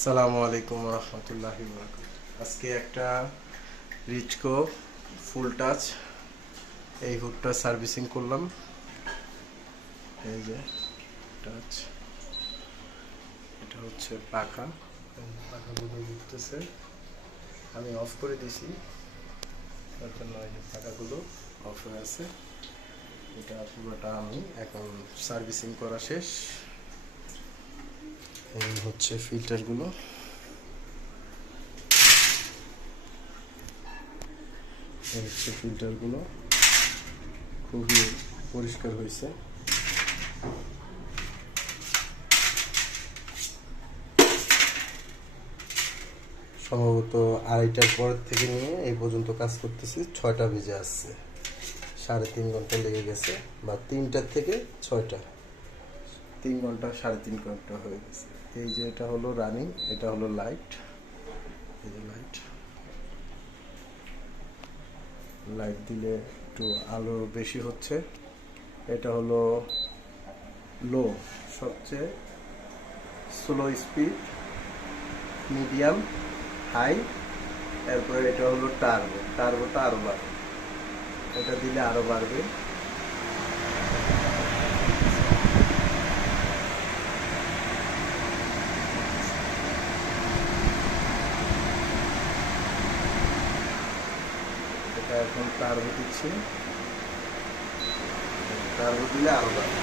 আসসালামু আলাইকুম রহমতুল্লাহি আজকে একটা রিচকো ফুল টাচ এই হুকটা সার্ভিসিং করলাম। এই যে টাচ, এটা হচ্ছে পাখাগুলো ঘুরতেছে। আমি অফ করে দিছি, তার জন্য এই যে পাখাগুলো অফ হয়ে আছে। এটা পুরোটা আমি এখন সার্ভিসিং করা শেষ। এই হচ্ছে ফিল্টারগুলো, এই হচ্ছে ফিল্টারগুলো, খুবই পরিষ্কার হয়েছে। সম্ভবত 2:30টার পর থেকে নিয়ে এই পর্যন্ত কাজ করতেছি, 6টা বেজে আসছে। 3.5 ঘন্টা লেগে গেছে, বা 3টা থেকে 6টা, 3 ঘন্টা 3.5 ঘন্টা হয়ে গেছে। এই যে এটা হলো রানিং, এটা হলো লাইট। এই যে লাইট দিলে একটু আলো বেশি হচ্ছে। এটা হলো লো, সবচেয়ে স্লো স্পিড, মিডিয়াম, হাই। এরপরে এটা হলো টার্বোটা আরো বাড়বে, এটা দিলে আরো বাড়বে। এটা এখন টার্বো দিচ্ছি, টার্বো দিলে আরো বাড়বে।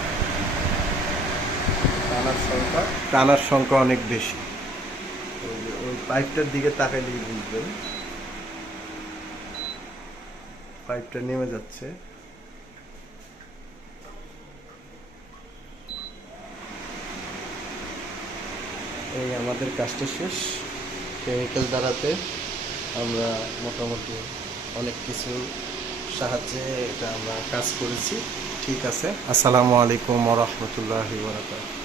টানার সংখ্যা অনেক বেশি। ওই পাইপটার দিকে তাকাইলেই বুঝবেন, পাইপটা নেমে যাচ্ছে। এই আমাদের কাজটা শেষ। কেমিক্যাল দ্বারাতে আমরা মোটামুটি অনেক কিছু সাহায্যে এটা আমরা কাজ করেছি। ঠিক আছে, আসসালামু আলাইকুম ওয়া রাহমাতুল্লাহি ওয়া বারাকাতুহু।